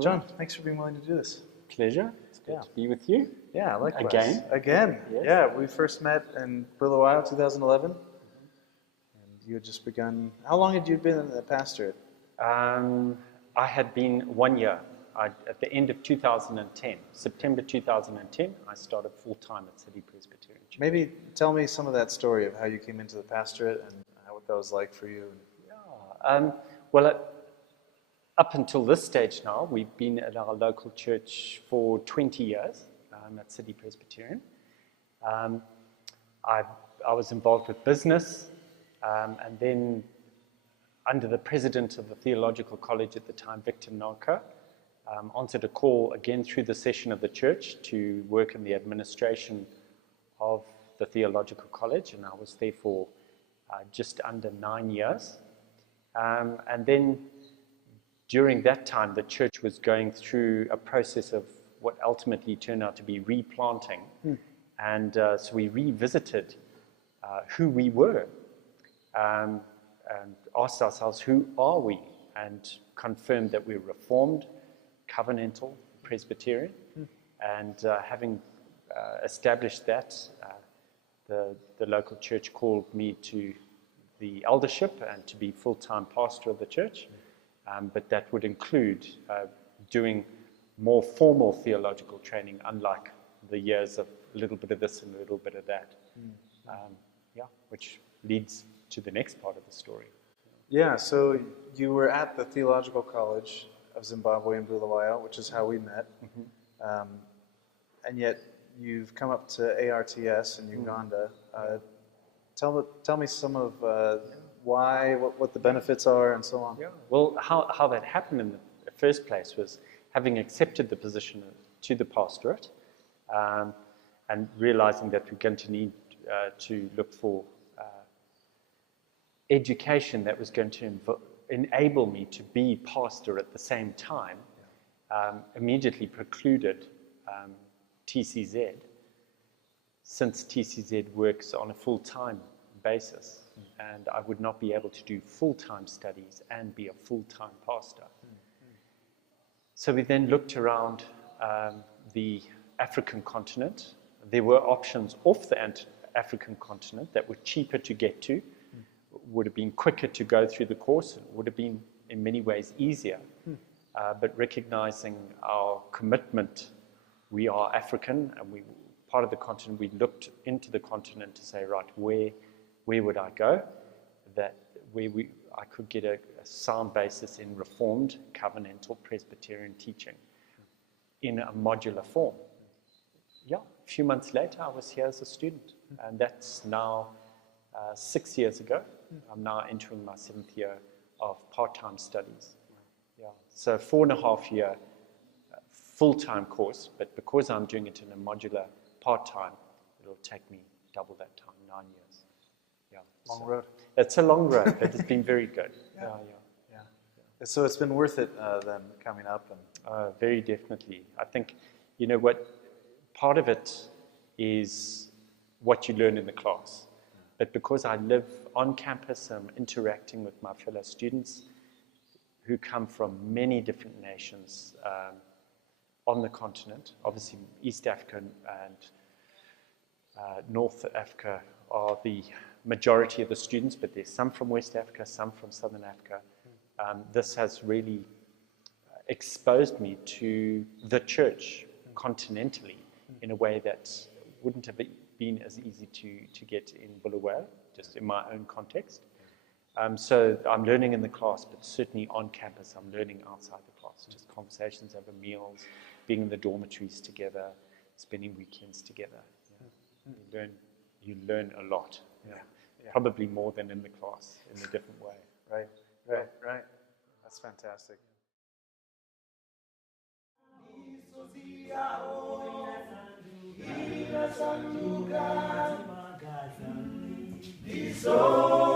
John, thanks for being willing to do this. Pleasure. It's good to be with you. Yeah, likewise. Again? Yes. Yeah. We first met in Bulawayo, 2011. And you had just begun. How long had you been in the pastorate? I had been 1 year. At the end of 2010, September 2010, I started full-time at City Presbyterian Church. Maybe tell me some of that story of how you came into the pastorate and what that was like for you. Well, up until this stage now, we've been at our local church for 20 years at City Presbyterian. I was involved with business, and then under the president of the Theological College at the time, Victor Naka, answered a call again through the session of the church to work in the administration of the Theological College, and I was there for just under 9 years. And then during that time, the church was going through a process of what ultimately turned out to be replanting. And so we revisited who we were and asked ourselves, who are we? And confirmed that we're Reformed, Covenantal, Presbyterian. And having established that, the local church called me to the eldership and to be full-time pastor of the church. But that would include doing more formal theological training, unlike the years of a little bit of this and a little bit of that. Which leads to the next part of the story. Yeah, so you were at the Theological College of Zimbabwe in Bulawayo, which is how we met. And yet you've come up to ARTS in Uganda. Tell me some of why, what the benefits are, and so on. Yeah. Well, how that happened in the first place was having accepted the position to the pastorate and realizing that we're going to need to look for education that was going to enable me to be pastor at the same time, immediately precluded TCZ, since TCZ works on a full-time basis. And I would not be able to do full-time studies and be a full-time pastor. So we then looked around the African continent. There were options off the African continent that were cheaper to get to, would have been quicker to go through the course, and would have been in many ways easier. But recognizing our commitment, we are African, and we part of the continent, we looked into the continent to say, right, where would I go? That I could get a sound basis in Reformed, Covenantal, Presbyterian teaching in a modular form. Yeah, a few months later, I was here as a student, and that's now 6 years ago. I'm now entering my 7th year of part-time studies. Yeah, so 4.5 year full-time course, but because I'm doing it in a modular part-time, it'll take me double that time, 9 years. Yeah, long road. It's a long road, but it's been very good. Yeah. So it's been worth it then coming up, and very definitely. I think, you know what, part of it is what you learn in the class. But because I live on campus, I'm interacting with my fellow students who come from many different nations on the continent. Obviously, East Africa and North Africa are the majority of the students, but there's some from West Africa, some from Southern Africa. This has really exposed me to the church continentally in a way that wouldn't have been as easy to get in Bulawayo, just in my own context. So I'm learning in the class, but certainly on campus, I'm learning outside the class, just conversations over meals, being in the dormitories together, spending weekends together. Yeah. You learn a lot. Yeah. Probably more than in the class, in a different way. Right. That's fantastic. So